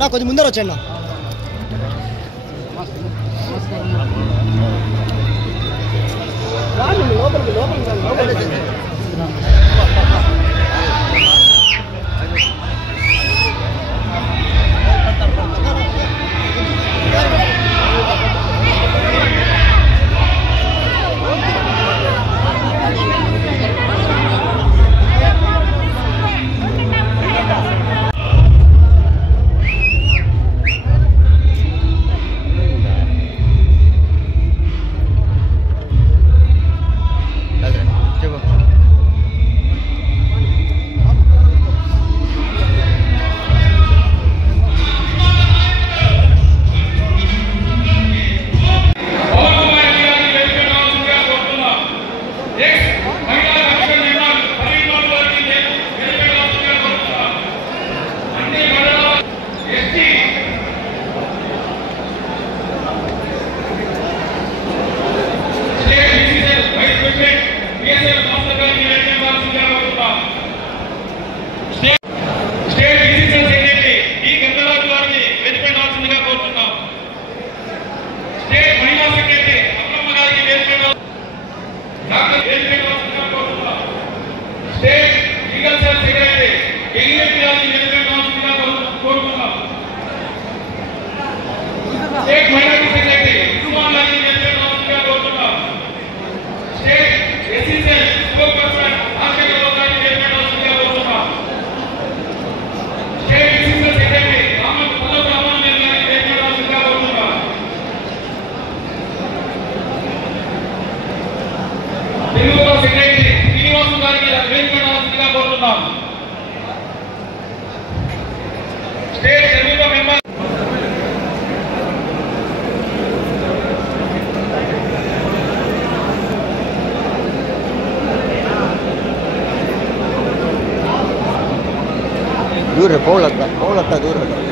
నా కొంచెం ముందర వచ్చాను. दूर है, कौन लगता दूर है।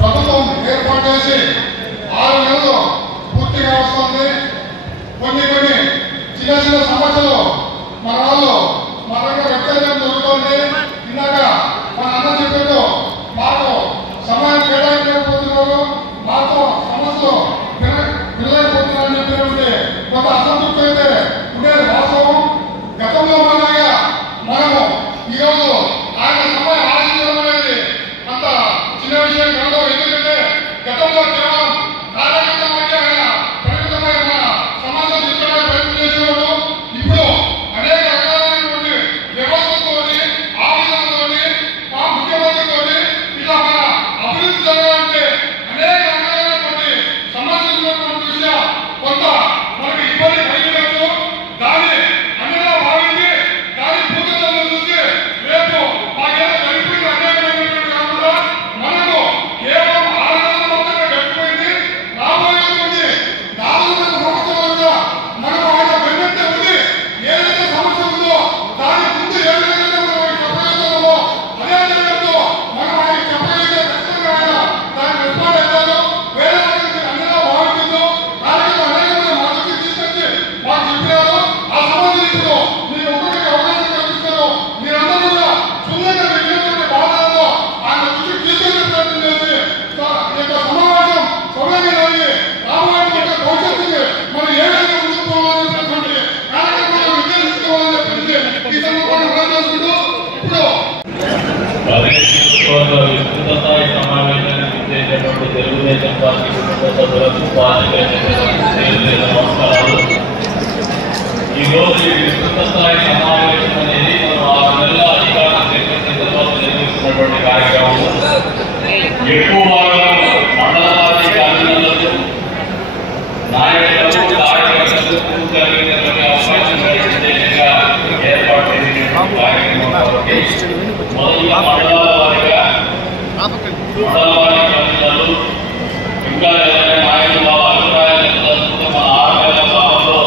ప్రభుత్వం ఏర్పాటు చేసి 6 నెలలు పూర్తిగా విషయంలో సమస్యలు మన వాళ్ళు మన దగ్గర వ్యక్తం జరుగుతుంది. ఇందాక మన అన్న చెప్పారు, మాకు సమయం కేటాయించకపోతున్నారు, మాతో సమస్యలు పిల్లలైపోతున్నారని చెప్పినటువంటి కొంత అసంతృప్తి అయితే ఉండేది వాస్తవం. గతంలో మాదిరిగా మనము ఈరోజు ఆయన సమయం ఆశించడం అనేది అంత చిన్న విషయం కాదు. ఎందుకంటే గతంలో కేవలం కార్యకర్త మధ్య ఆయన పరిమితమైన సమస్యలు తీర్చడానికి ప్రయత్నం చేసేవాడు. ఇప్పుడు అనేక రకాలైనటువంటి వ్యవస్థతో ఆఫీసులతో మా ముఖ్యమంత్రితో ఇలా మన అభివృద్ధి జరగాలంటే అనేక రకాలైనటువంటి సమస్యలు ఉన్నటువంటి దృష్ట్యా కొంత మనకి ఇబ్బంది కలిగినట్టు దాన్ని అన్నిలా భావించి దాన్ని పూర్తిగా చూసి రేపు మాకేదో జరిగిపోయింది అన్యాయమైనటువంటి కాకుండా మనకు కేవలం 6 నెలల మొత్తంగా గడిచిపోయింది. రాబోయేటువంటి 4 సంవత్సరాలుగా మనం ఆయన వెన్నట్టే ఉంది. ఏదైతే సమస్య ఉందో దాని ముందు ఏ విధంగా మనం చెప్పగలుగుతామో అదే విధంగా మనం ఆయన చెప్పగలిగితే ఖచ్చితంగా ఆయన దాన్ని రెస్పాండ్ అవుతారు. వేరే వాళ్ళకి అన్నిలా భావించదు. దానికి అనేక మా దృష్టికి తీసుకొచ్చి మాకు చెప్పారు. ఆ సమస్య ఇప్పుడు మీరు ఒక్కొక్కరికి అవకాశం కల్పిస్తారు. మీరందరూ కూడా సున్నితంగా వెళ్ళినటువంటి బాధలతో ఆయన దృష్టికి తీసుకొచ్చే ప్రయత్నం చేసి ఈ యొక్క సమావేశం సమయంలో రాబోయేటువంటి భవిష్యత్తుకి మనం ఏ విధంగా ముందుకు పోవాలనేటువంటి కార్యక్రమాలు నిర్దేశించుకోవాలని చెప్పి ఈ సందర్భంగా ప్రయత్నిస్తూ ఇప్పుడు విస్తృత స్థాయి సమావేశానికి చేసేటువంటి తెలుగుదేశం పార్టీ కుటుంబ సభ్యులకు నమస్కారాలు. ఈరోజు ఈ విస్తృత స్థాయి సమావేశం అనేది మనం 6 నెలల అధికారం చేపట్టిన తర్వాత నిర్వహిస్తున్నటువంటి కార్యక్రమం. ఎక్కువ భాగం మండలవారీ కార్యక్రమాలకు నాయకులకు కార్యకర్తలకు పూర్తి అవకాశం కలిగించేట్టుగా ఏర్పాటు చేసినటువంటి కార్యక్రమం కాబట్టి మొదలుగా మండలాల వారిగా మండలవారీ కమిషనర్లు ఇంకా ఎవరైనా నాయకుల అభిప్రాయాలు తెలుసుకుంటే మన 6 నెలల కాలంలో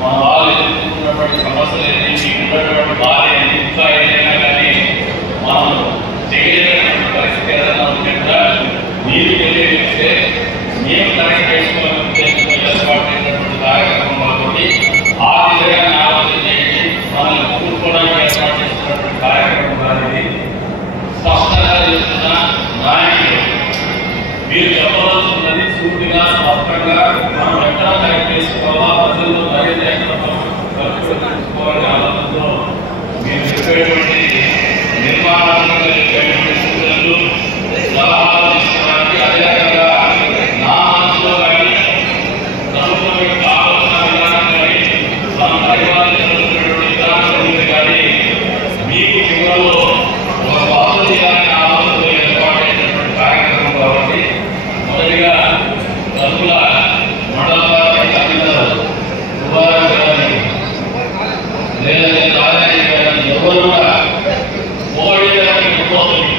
మన వాళ్ళు ఎదుర్కొన్నటువంటి సమస్యలు ఏంటి, ఉన్నటువంటి బాధ ఏంటి, ఇంకా ఏదైనా కానీ మనం చేయలేనటువంటి పరిస్థితి ఏదైనా ఉంటే కూడా మీరు తెలియజేస్తే మేము కనెక్ట్ చేసుకోవాలని ఉద్దేశంతో ఏర్పాటు చేసినటువంటి కార్యక్రమం కాబట్టి ఆ విధంగా ఆలోచన చేసి మనల్ని కూర్చోవడానికి ఏర్పాటు చేసినటువంటి కార్యక్రమం అనేది స్పష్టంగా చేస్తున్న నాయకులు మీరు చెప్పవలసినది సూటిగా స్పష్టంగా మనం ఎక్కడ కనెక్ట్ చేసుకోవాలా, ప్రజల్లో మరింత ఎక్కడ తెలుసుకోవాలనే ఆలోచనతో మీరు చెప్పేటువంటి నిర్మాణాత్మకంగా చెప్పేటువంటి సూచనలు సలహాలు తీసుకోవడానికి అదేవిధంగా నా మనసులో కానీ ప్రభుత్వం యొక్క ఆలోచన విధానం కానీ మనం పరిపాలించినటువంటి విధానం ఉంది కానీ మీకు చివరిలో ఒక పద్ధతి కానీ ఆలోచనతో ఏర్పాటు చేసినటువంటి కార్యక్రమం కాబట్టి మొదటిగా తప్పుల మండల పార్టీ కమిషనర్ ముబారక్ గారిని లేదంటే రాజాజీ గారిని ఎవరు కూడా మోడీ గారిని ముఖ్యమంత్రి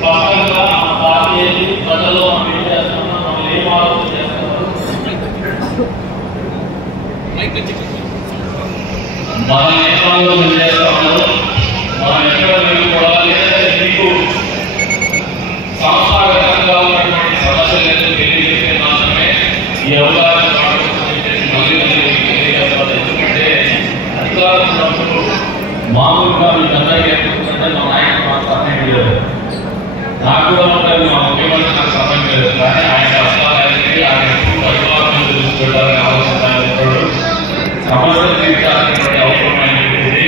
స్పష్టంగా మన పార్టీ ప్రజల్లో మనం ఏం చేస్తున్నాం, మనం ఏం ఆలోచన చేస్తున్నాం, మనం ఏం ఆలోచన చేస్తామో మనం ఎక్కడ వెళ్ళిపోవాలి, లేదంటే మీకు సంస్థాగతంగా ఉన్నటువంటి సమస్యలు ఏదో తెలియజేస్తే మాత్రమే ఈ అవకాశం మళ్ళీ తెలియజేస్తారు. ఎందుకంటే అధికారం ఉన్నప్పుడు మామూలుగా మీకు అందరికీ ఏర్పడుతుందంటే మా నాయకుడు మాకు సమయం లేదు, నాకు కూడా ఉంటుంది, మా ముఖ్యమంత్రి నాకు సమయం లేదు. కానీ ఆయన కష్టాలకి ఆయన పరిపాలన తెలుసుకుంటారని ఆలోచన సమస్యలు తీర్చాల్సినటువంటి అవసరమైనది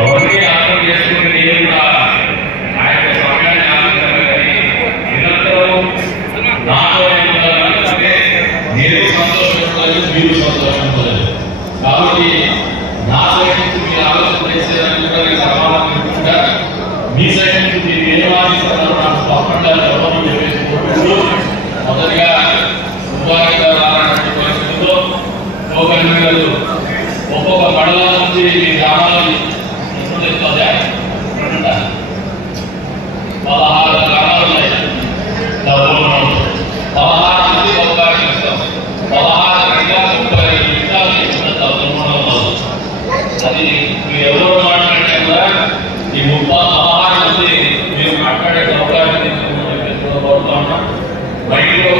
అవన్నీ అర్థం చేసుకుని నేను కూడా ఆయన సమయాన్ని ఆలోచన కానీ నిరంతరం నాతో అంటే నేను సంతోషపడలేదు, మీరు సంతోషపడలేదు. కాబట్టి నా సైడ్ నుంచి మీరు ఆలోచన చేసేదాన్ని కూడా నేను సమాధానం ఇవ్వకుండా మీ సైడ్ నుంచి మీరు ఏం ఆలోచిస్తున్నారో నాకు స్పష్టంగా చెప్పమని చెప్పేసి మొదటిగా ముబారక్ రానటువంటి పరిస్థితుల్లో పోగలిగారు. ఒక్కొక్క మండలం నుంచి మీ గ్రామాలు తెస్తుంది 16 గ్రామాలు ఉన్నాయి. 16 నుంచి అవకాశం ఇస్తాం. 16 నిమిషాలు ఇస్తున్న అది మీరు ఎవరో మాట్లాడినా కూడా ఈ 16 మంది మీరు మాట్లాడే అవకాశం తీసుకుని చెప్పేసి కోరుతా ఉన్నాం. బయటలో